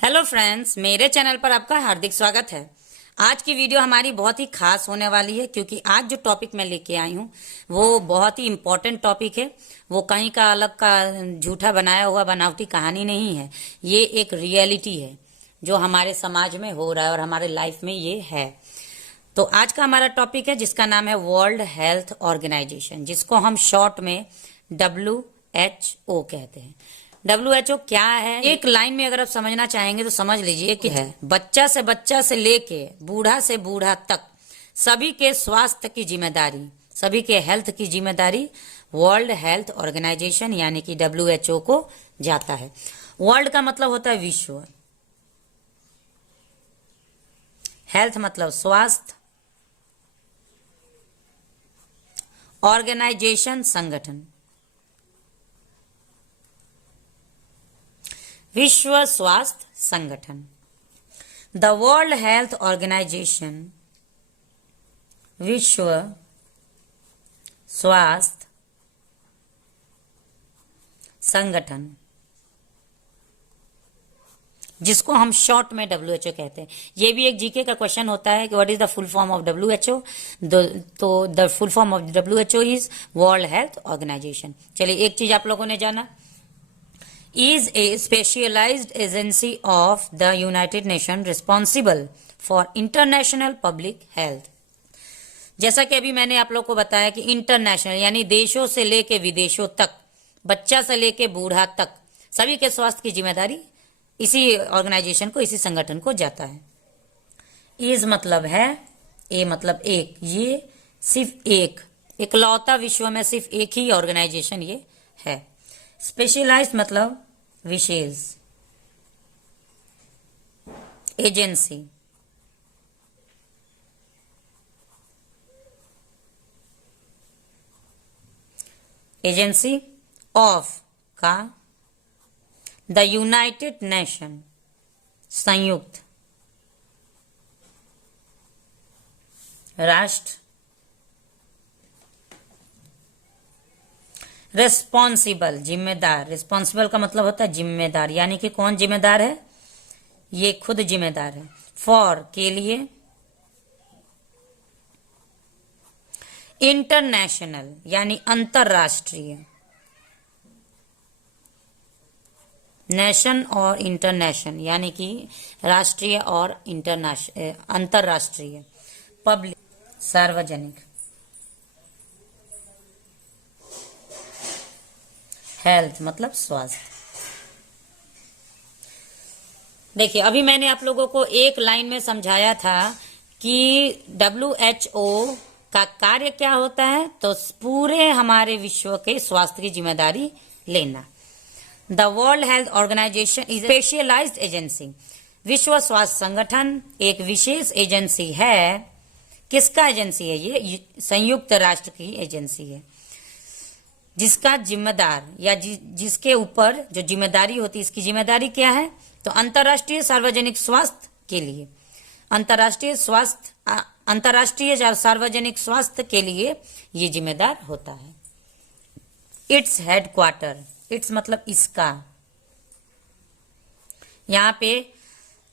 Hello friends, मेरे channel पर आपका हार्दिक स्वागत है। आज की वीडियो हमारी बहुत ही खास होने वाली है क्योंकि आज जो टॉपिक मैं लेके आई हूँ वो बहुत ही इम्पोर्टेंट टॉपिक है। वो कहीं का अलग का झूठा बनाया हुआ बनावटी कहानी नहीं है। ये एक रियलिटी है जो हमारे समाज में हो रहा है और हमारे लाइफ में ये है। तो आज का हमारा टॉपिक है जिसका नाम है वर्ल्ड हेल्थ ऑर्गेनाइजेशन, जिसको हम शॉर्ट में WHO कहते हैं। WHO क्या है, एक लाइन में अगर आप समझना चाहेंगे तो समझ लीजिए कि है बच्चा से लेके बूढ़ा से बूढ़ा तक सभी के स्वास्थ्य की जिम्मेदारी, सभी के हेल्थ की जिम्मेदारी वर्ल्ड हेल्थ ऑर्गेनाइजेशन यानी कि WHO को जाता है। वर्ल्ड का मतलब होता है विश्व, हेल्थ मतलब स्वास्थ्य, ऑर्गेनाइजेशन संगठन, विश्व स्वास्थ्य संगठन। द वर्ल्ड हेल्थ ऑर्गेनाइजेशन, विश्व स्वास्थ्य संगठन, जिसको हम शॉर्ट में WHO कहते हैं। ये भी एक जीके का क्वेश्चन होता है कि what is the full form of WHO। तो the full form of WHO is world health organisation. चलिए, एक चीज आप लोगों ने जाना, is a specialized agency of the United Nations responsible for international public health। जैसा कि अभी मैंने आप लोग को बताया कि इंटरनेशनल यानी देशों से लेके विदेशों तक, बच्चा से लेके बूढ़ा तक सभी के स्वास्थ्य की जिम्मेदारी इसी ऑर्गेनाइजेशन को, इसी संगठन को जाता है। इज मतलब है, ए मतलब एक, ये सिर्फ एक इकलौता विश्व में सिर्फ एक ही ऑर्गेनाइजेशन ये है। स्पेशलाइज्ड मतलब विशेष, एजेंसी, एजेंसी ऑफ का द यूनाइटेड नेशन, संयुक्त राष्ट्र, रेस्पॉन्सिबल जिम्मेदार, रिस्पॉन्सिबल का मतलब होता है जिम्मेदार, यानी कि कौन जिम्मेदार है, ये खुद जिम्मेदार है। फॉर के लिए, इंटरनेशनल यानी अंतरराष्ट्रीय, नेशन और इंटरनेशनल यानी कि राष्ट्रीय और इंटरनेशनल अंतरराष्ट्रीय। पब्लिक सार्वजनिक, हेल्थ मतलब स्वास्थ्य। देखिए, अभी मैंने आप लोगों को एक लाइन में समझाया था कि WHO का कार्य क्या होता है, तो पूरे हमारे विश्व के स्वास्थ्य की जिम्मेदारी लेना। The world health organisation is specialised agency, विश्व स्वास्थ्य संगठन एक विशेष एजेंसी है। किसका एजेंसी है ये? संयुक्त राष्ट्र की एजेंसी है, जिसका जिम्मेदार या जिसके ऊपर जो जिम्मेदारी होती है, इसकी जिम्मेदारी क्या है, तो अंतर्राष्ट्रीय सार्वजनिक स्वास्थ्य के लिए, अंतर्राष्ट्रीय सार्वजनिक स्वास्थ्य के लिए ये जिम्मेदार होता है। इट्स हेडक्वार्टर, इट्स मतलब इसका, यहाँ पे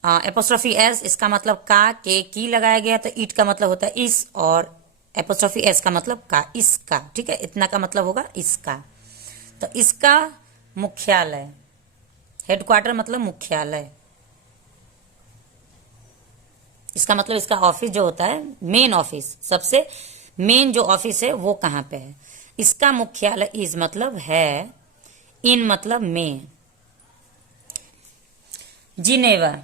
एपोस्ट्रोफी एस, इसका मतलब का, के की लगाया गया, तो इट का मतलब होता है इस, और एपोस्ट्रोफी एस का मतलब का, इसका। ठीक है, इतना का मतलब होगा इसका। तो इसका मुख्यालय, हेडक्वार्टर मतलब मुख्यालय, इसका मतलब इसका ऑफिस जो होता है, मेन ऑफिस, सबसे मेन जो ऑफिस है वो कहाँ पे है। इसका मुख्यालय इज मतलब है, इन मतलब में, जिनेवा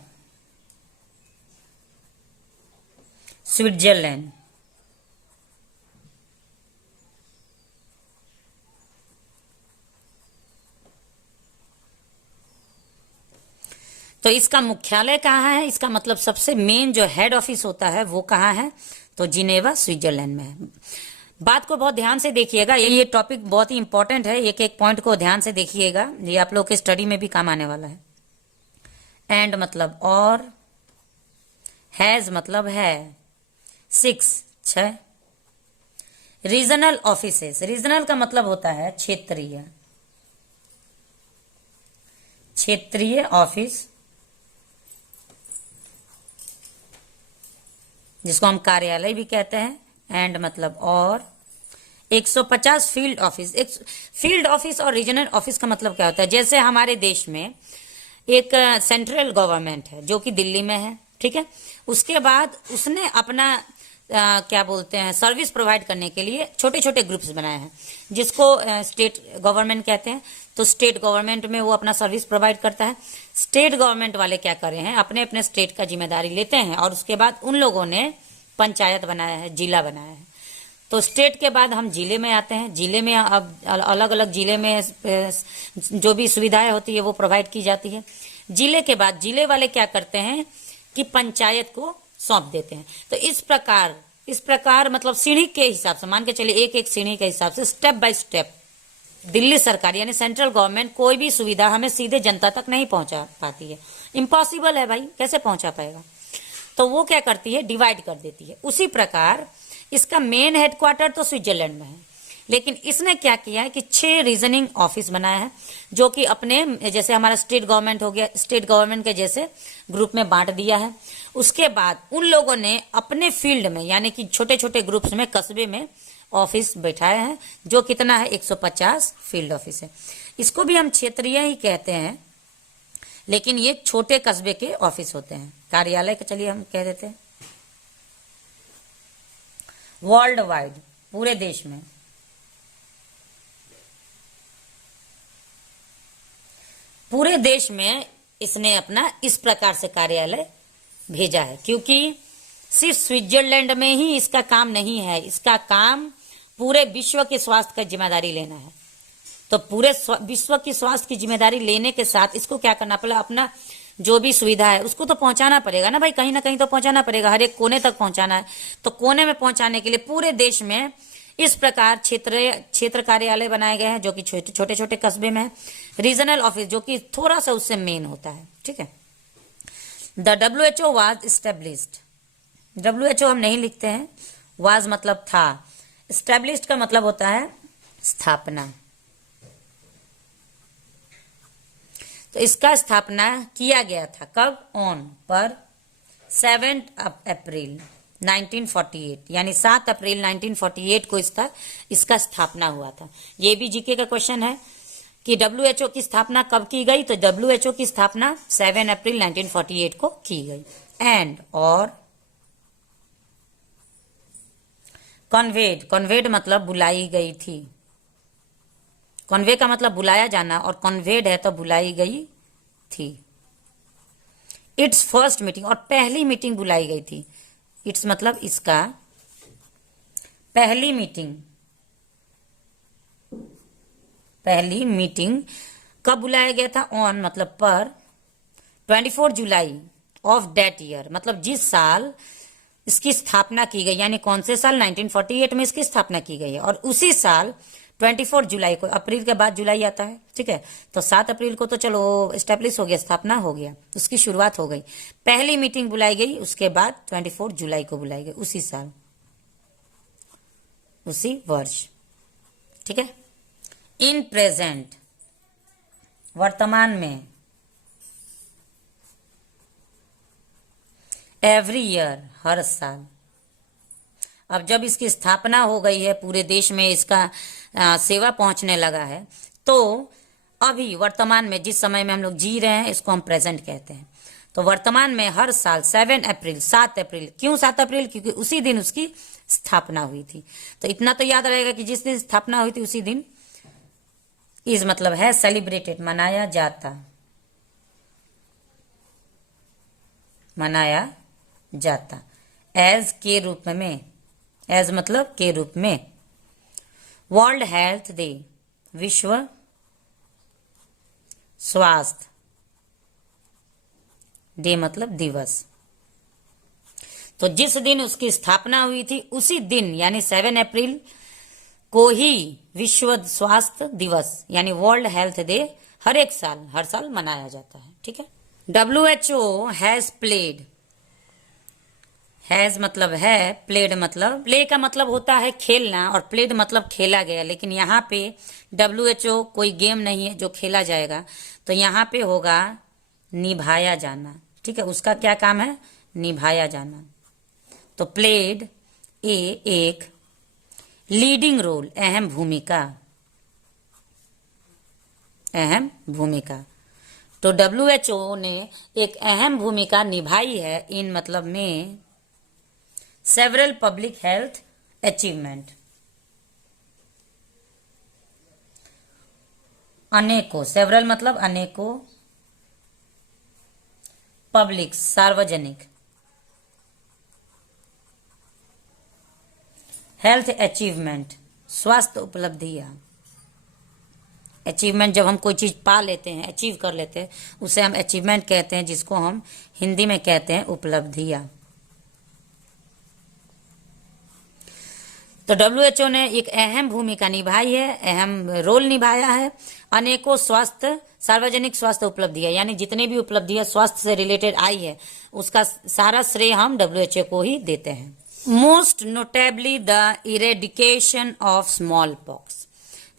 स्विट्जरलैंड। तो इसका मुख्यालय कहाँ है, इसका मतलब सबसे मेन जो हेड ऑफिस होता है वो कहाँ है, तो जिनेवा स्विट्जरलैंड में है। बात को बहुत ध्यान से देखिएगा, ये टॉपिक बहुत ही इंपॉर्टेंट है, एक एक पॉइंट को ध्यान से देखिएगा, ये आप लोग के स्टडी में भी काम आने वाला है। एंड मतलब और, हैज मतलब है, 6 रीजनल ऑफिसेस, रीजनल का मतलब होता है क्षेत्रीय ऑफिस, जिसको हम कार्यालय भी कहते हैं, एंड मतलब और 150 फील्ड ऑफिस। फील्ड ऑफिस और रीजनल ऑफिस का मतलब क्या होता है? जैसे हमारे देश में एक सेंट्रल गवर्नमेंट है जो कि दिल्ली में है, ठीक है। उसके बाद उसने अपना क्या बोलते हैं, सर्विस प्रोवाइड करने के लिए छोटे छोटे ग्रुप्स बनाए हैं, जिसको स्टेट गवर्नमेंट कहते हैं। तो स्टेट गवर्नमेंट में वो अपना सर्विस प्रोवाइड करता है। स्टेट गवर्नमेंट वाले क्या कर रहे हैं, अपने अपने स्टेट का जिम्मेदारी लेते हैं, और उसके बाद उन लोगों ने पंचायत बनाया है, जिला बनाया है। तो स्टेट के बाद हम जिले में आते हैं। जिले में अब अलग अलग जिले में जो भी सुविधाएं होती है वो प्रोवाइड की जाती है। जिले के बाद जिले वाले क्या करते हैं कि पंचायत को सौंप देते हैं। तो इस प्रकार मतलब सीढ़ी के हिसाब से मान के चलिए, एक एक सीढ़ी के हिसाब से स्टेप बाय स्टेप दिल्ली सरकार यानी सेंट्रल गवर्नमेंट कोई भी सुविधा हमें सीधे जनता तक नहीं पहुंचा पाती है। इम्पॉसिबल है भाई, कैसे पहुंचा पाएगा? तो वो क्या करती है, डिवाइड कर देती है। उसी प्रकार इसका मेन हेडक्वार्टर तो स्विट्जरलैंड में है, लेकिन इसने क्या किया है कि 6 रीजनिंग ऑफिस बनाया है, जो कि अपने जैसे हमारा स्टेट गवर्नमेंट हो गया, स्टेट गवर्नमेंट के जैसे ग्रुप में बांट दिया है। उसके बाद उन लोगों ने अपने फील्ड में यानी कि छोटे छोटे ग्रुप्स में, कस्बे में ऑफिस बैठाए हैं, जो कितना है 150 फील्ड ऑफिस है। इसको भी हम क्षेत्रीय ही कहते हैं, लेकिन ये छोटे कस्बे के ऑफिस होते हैं। कार्यालय का चलिए हम कह देते हैं। वर्ल्ड वाइड, पूरे देश में इसने अपना इस प्रकार से कार्यालय भेजा है, क्योंकि सिर्फ स्विट्जरलैंड में ही इसका काम नहीं है, इसका काम पूरे विश्व के स्वास्थ्य का जिम्मेदारी लेना है। तो पूरे विश्व की स्वास्थ्य की जिम्मेदारी लेने के साथ इसको क्या करना पड़ेगा, अपना जो भी सुविधा है उसको तो पहुंचाना पड़ेगा ना भाई, कहीं ना कहीं तो पहुंचाना पड़ेगा, हर एक कोने तक पहुंचाना है। तो कोने में पहुंचाने के लिए पूरे देश में इस प्रकार क्षेत्र कार्यालय बनाए गए हैं, जो कि छोटे छोटे कस्बे में है। रीजनल ऑफिस जो कि थोड़ा सा उससे मेन होता है, ठीक है। The WHO was established. WHO हम नहीं लिखते हैं, वाज मतलब था, स्टेब्लिश्ड का मतलब होता है स्थापना। तो इसका स्थापना किया गया था कब, ऑन पर 7 अप्रैल 1948, यानी 7 अप्रैल 1948 को इसका स्थापना हुआ था। ये भी जीके का क्वेश्चन है कि WHO की स्थापना कब की गई, तो WHO की स्थापना 7 अप्रैल 1948 को की गई। एंड और कन्वेड मतलब बुलाई गई थी। कन्वे का मतलब बुलाया जाना, और कन्वेड है तो बुलाई गई थी। इट्स फर्स्ट मीटिंग, और पहली मीटिंग बुलाई गई थी। इट्स मतलब इसका पहली मीटिंग कब बुलाया गया था, ऑन मतलब पर 24 जुलाई ऑफ दैट ईयर, मतलब जिस साल इसकी स्थापना की गई, यानी कौन से साल, 1948 में इसकी स्थापना की गई है। और उसी साल 24 जुलाई को, अप्रैल के बाद जुलाई आता है, ठीक है। तो 7 अप्रैल को तो चलो एस्टेब्लिश हो गया, स्थापना हो गया, उसकी शुरुआत हो गई। पहली मीटिंग बुलाई गई, उसके बाद 24 जुलाई को बुलाई गई, उसी साल, उसी वर्ष, ठीक है। इन प्रेजेंट, वर्तमान में, एवरी ईयर, हर साल। अब जब इसकी स्थापना हो गई है, पूरे देश में इसका सेवा पहुंचने लगा है, तो अभी वर्तमान में जिस समय में हम लोग जी रहे हैं, इसको हम प्रेजेंट कहते हैं। तो वर्तमान में हर साल 7 अप्रैल, 7 अप्रैल, क्यों 7 अप्रैल, क्योंकि उसी दिन उसकी स्थापना हुई थी। तो इतना तो याद रहेगा कि जिस दिन स्थापना हुई थी उसी दिन, इस मतलब है सेलिब्रेटेड, मनाया जाता, एज के रूप में, एज मतलब के रूप में। वर्ल्ड हेल्थ डे, विश्व स्वास्थ्य डे मतलब दिवस। तो जिस दिन उसकी स्थापना हुई थी उसी दिन यानी 7 अप्रैल को ही विश्व स्वास्थ्य दिवस यानी वर्ल्ड हेल्थ डे हर साल मनाया जाता है, ठीक है। WHO हैज प्लेड, हैज मतलब है, प्लेड मतलब, प्ले का मतलब होता है खेलना और प्लेड मतलब खेला गया, लेकिन यहाँ पे WHO कोई गेम नहीं है जो खेला जाएगा, तो यहाँ पे होगा निभाया जाना, ठीक है। उसका क्या काम है, निभाया जाना। तो प्लेड ए एक लीडिंग रोल, अहम भूमिका, अहम भूमिका। तो WHO ने एक अहम भूमिका निभाई है इन मतलब में सेवरल पब्लिक हेल्थ अचीवमेंट, अनेकों, सेवरल मतलब अनेकों, पब्लिक सार्वजनिक, हेल्थ अचीवमेंट स्वास्थ्य उपलब्धियां। अचीवमेंट जब हम कोई चीज पा लेते हैं, अचीव कर लेते हैं, उसे हम अचीवमेंट कहते हैं, जिसको हम हिंदी में कहते हैं उपलब्धियां। तो WHO ने एक अहम भूमिका निभाई है, अहम रोल निभाया है, अनेकों स्वास्थ्य, सार्वजनिक स्वास्थ्य उपलब्धियां, यानी जितनी भी उपलब्धियां स्वास्थ्य से रिलेटेड आई है उसका सारा श्रेय हम WHO को ही देते हैं। Most notably the eradication of smallpox,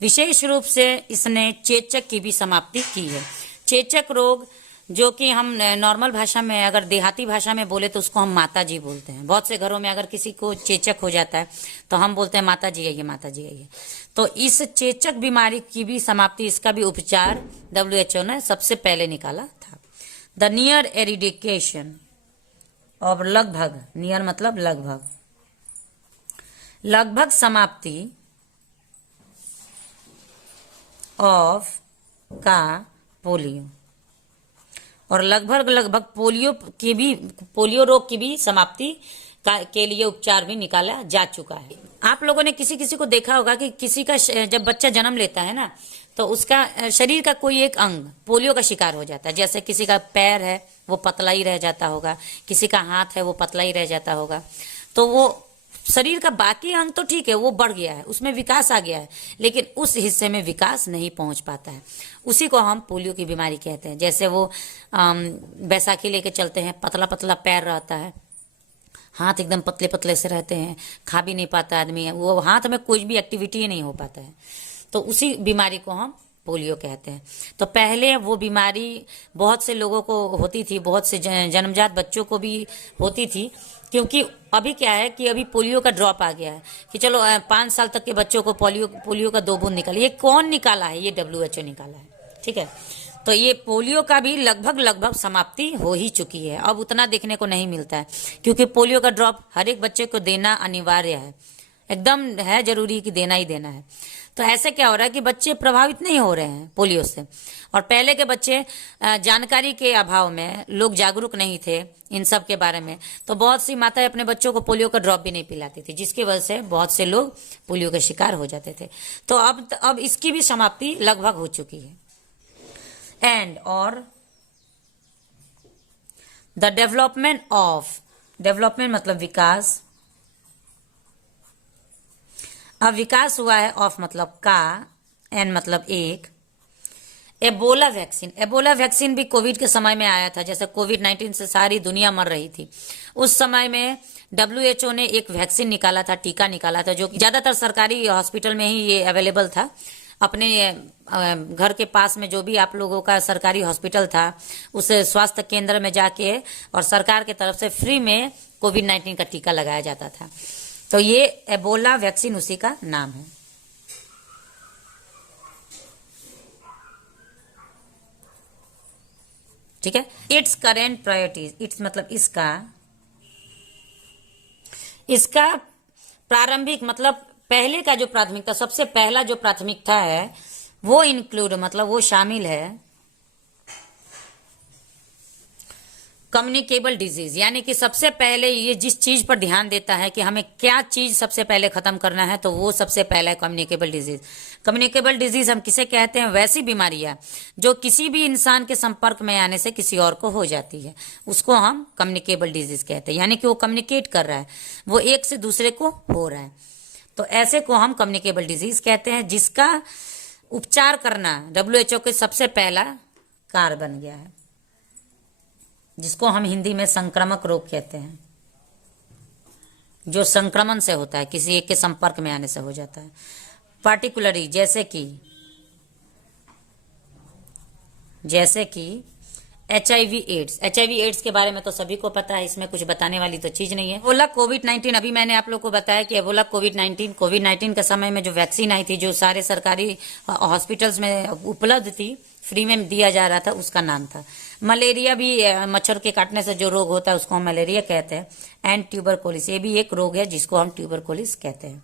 विशेष रूप से इसने चेचक की भी समाप्ति की है। चेचक रोग जो कि हम नॉर्मल भाषा में, अगर देहाती भाषा में बोले तो उसको हम माता जी बोलते हैं। बहुत से घरों में अगर किसी को चेचक हो जाता है तो हम बोलते हैं माता जी आइए, माता जी आइए। तो इस चेचक बीमारी की भी समाप्ति, इसका भी उपचार WHO ने सबसे पहले निकाला था। द नियर एरिडिकेशन और लगभग, नियर मतलब लगभग, लगभग समाप्ति ऑफ का पोलियो, और लगभग पोलियो रोग की भी समाप्ति के लिए उपचार भी निकाला जा चुका है। आप लोगों ने किसी किसी को देखा होगा कि किसी का जब बच्चा जन्म लेता है ना, तो उसका शरीर का कोई एक अंग पोलियो का शिकार हो जाता है। जैसे किसी का पैर है वो पतला ही रह जाता होगा, किसी का हाथ है वो पतला ही रह जाता होगा। तो वो शरीर का बाकी अंग तो ठीक है, वो बढ़ गया है, उसमें विकास आ गया है, लेकिन उस हिस्से में विकास नहीं पहुंच पाता है। उसी को हम पोलियो की बीमारी कहते हैं। जैसे वो बैसाखी लेके चलते हैं, पतला पतला पैर रहता है, हाथ एकदम पतले पतले से रहते हैं, खा भी नहीं पाता आदमी, वो हाथ में कोई भी एक्टिविटी ही नहीं हो पाता है। तो उसी बीमारी को हम पोलियो कहते हैं। तो पहले वो बीमारी बहुत से लोगों को होती थी, बहुत से जन्मजात बच्चों को भी होती थी, क्योंकि अभी क्या है कि अभी पोलियो का ड्रॉप आ गया है कि चलो 5 साल तक के बच्चों को पोलियो का 2 बूंद निकाले। ये कौन निकाला है? ये WHO निकाला है, ठीक है। तो ये पोलियो का भी लगभग समाप्ति हो ही चुकी है। अब उतना देखने को नहीं मिलता है, क्योंकि पोलियो का ड्रॉप हर एक बच्चे को देना अनिवार्य है, एकदम है जरूरी कि देना ही देना है। तो ऐसे क्या हो रहा है कि बच्चे प्रभावित नहीं हो रहे हैं पोलियो से। और पहले के बच्चे जानकारी के अभाव में, लोग जागरूक नहीं थे इन सब के बारे में, तो बहुत सी माताएं अपने बच्चों को पोलियो का ड्रॉप भी नहीं पिलाती थी, जिसकी वजह से बहुत से लोग पोलियो के शिकार हो जाते थे। तो अब इसकी भी समाप्ति लगभग हो चुकी है। एंड और द डेवलपमेंट ऑफ, डेवलपमेंट मतलब विकास, अब विकास हुआ है, ऑफ मतलब का, एन मतलब एक, एबोला वैक्सीन। एबोला वैक्सीन भी कोविड के समय में आया था। जैसे कोविड-19 से सारी दुनिया मर रही थी, उस समय में WHO ने एक वैक्सीन निकाला था, टीका निकाला था, जो ज्यादातर सरकारी हॉस्पिटल में ही ये अवेलेबल था। अपने घर के पास में जो भी आप लोगों का सरकारी हॉस्पिटल था, उस स्वास्थ्य केंद्र में जाके और सरकार की तरफ से फ्री में कोविड-19 का टीका लगाया जाता था। तो ये एबोला वैक्सीन उसी का नाम है। ठीक है। इट्स करेंट प्रायोरिटीज, इट्स मतलब इसका प्रारंभिक मतलब पहले का जो प्राथमिकता, सबसे पहला जो प्राथमिकता है वो इंक्लूड मतलब वो शामिल है कम्युनिकेबल डिजीज, यानी कि सबसे पहले ये जिस चीज पर ध्यान देता है कि हमें क्या चीज सबसे पहले खत्म करना है, तो वो सबसे पहला है कम्युनिकेबल डिजीज। कम्युनिकेबल डिजीज हम किसे कहते हैं? वैसी बीमारियां जो किसी भी इंसान के संपर्क में आने से किसी और को हो जाती है, उसको हम कम्युनिकेबल डिजीज कहते हैं। यानी कि वो कम्युनिकेट कर रहा है, वो एक से दूसरे को हो रहा है, तो ऐसे को हम कम्युनिकेबल डिजीज कहते हैं, जिसका उपचार करना WHO के सबसे पहला कार्य बन गया है, जिसको हम हिंदी में संक्रामक रोग कहते हैं, जो संक्रमण से होता है, किसी एक के संपर्क में आने से हो जाता है। पार्टिकुलरली जैसे कि एचआईवी एड्स के बारे में तो सभी को पता है, इसमें कुछ बताने वाली तो चीज नहीं है। एबोला कोविड-19, अभी मैंने आप लोग को बताया कि एबोला कोविड-19 के समय में जो वैक्सीन आई थी, जो सारे सरकारी हॉस्पिटल्स में उपलब्ध थी, फ्री में दिया जा रहा था, उसका नाम था मलेरिया। भी मच्छर के काटने से जो रोग होता है उसको हम मलेरिया कहते हैं। एंड ट्यूबरकुलोसिस, ये भी एक रोग है जिसको हम ट्यूबरकुलोसिस कहते हैं।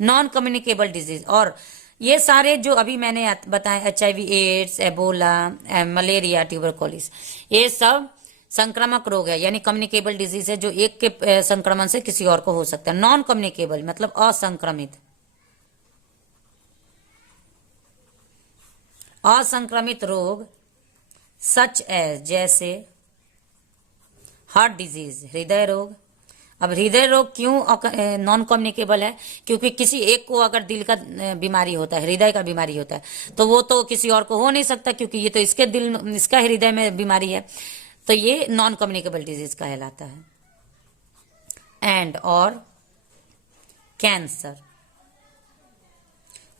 नॉन कम्युनिकेबल डिजीज, और ये सारे जो अभी मैंने बताए, HIV AIDS, Ebola, malaria, tuberculosis, ये सब संक्रामक रोग है, यानी कम्युनिकेबल डिजीज है, जो एक के संक्रमण से किसी और को हो सकता है। नॉन कम्युनिकेबल मतलब असंक्रमित, असंक्रमित रोग सच एज, जैसे हार्ट डिजीज, हृदय रोग। अब हृदय रोग क्यों नॉन कम्युनिकेबल है? क्योंकि किसी एक को अगर दिल का बीमारी होता है, हृदय का बीमारी होता है, तो वो तो किसी और को हो नहीं सकता, क्योंकि ये तो इसका हृदय में बीमारी है, तो ये नॉन कम्युनिकेबल डिजीज कहलाता है। एंड और कैंसर,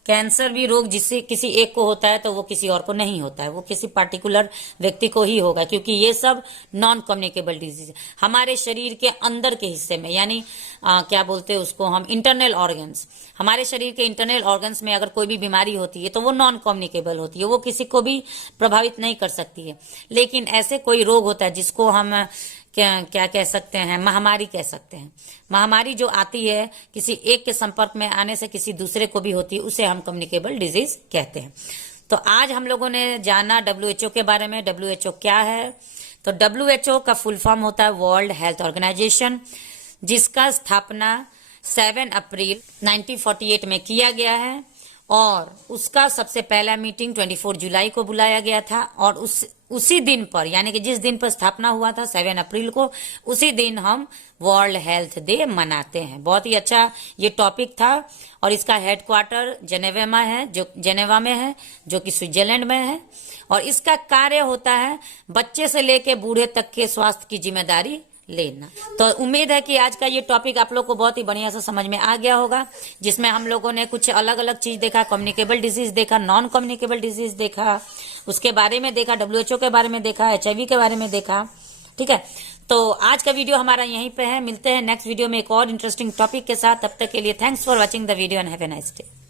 कैंसर भी रोग जिससे किसी एक को होता है तो वो किसी और को नहीं होता है, वो किसी पार्टिकुलर व्यक्ति को ही होगा, क्योंकि ये सब नॉन कम्युनिकेबल डिजीज है। हमारे शरीर के अंदर के हिस्से में, यानी क्या बोलते हैं उसको हम, इंटरनल ऑर्गन्स, हमारे शरीर के इंटरनल ऑर्गन्स में अगर कोई भी बीमारी होती है तो वो नॉन कम्युनिकेबल होती है, वो किसी को भी प्रभावित नहीं कर सकती है। लेकिन ऐसे कोई रोग होता है जिसको हम क्या कह सकते हैं, महामारी कह सकते हैं। महामारी जो आती है किसी एक के संपर्क में आने से किसी दूसरे को भी होती है, उसे हम कम्युनिकेबल डिजीज कहते हैं। तो आज हम लोगों ने जाना डब्ल्यूएचओ के बारे में। डब्ल्यूएचओ क्या है? तो डब्ल्यूएचओ का फुल फॉर्म होता है वर्ल्ड हेल्थ ऑर्गेनाइजेशन, जिसका स्थापना 7 अप्रैल 1948 में किया गया है, और उसका सबसे पहला मीटिंग 24 जुलाई को बुलाया गया था। और उसी दिन पर, यानी कि जिस दिन पर स्थापना हुआ था 7 अप्रैल को, उसी दिन हम वर्ल्ड हेल्थ डे मनाते हैं। बहुत ही अच्छा ये टॉपिक था, और इसका हेडक्वार्टर जेनेवा में है, जो कि स्विट्जरलैंड में है। और इसका कार्य होता है बच्चे से लेके बूढ़े तक के स्वास्थ्य की जिम्मेदारी लेना। तो उम्मीद है कि आज का ये टॉपिक आप लोग को बहुत ही बढ़िया से समझ में आ गया होगा, जिसमें हम लोगों ने कुछ अलग अलग चीज देखा, कम्युनिकेबल डिजीज देखा, नॉन कम्युनिकेबल डिजीज देखा, उसके बारे में देखा, डब्ल्यूएचओ के बारे में देखा, एचआईवी के बारे में देखा। ठीक है, तो आज का वीडियो हमारा यहीं पे है। मिलते हैं नेक्स्ट वीडियो में एक और इंटरेस्टिंग टॉपिक के साथ। तब तक के लिए thanks for watching the video and have a nice day.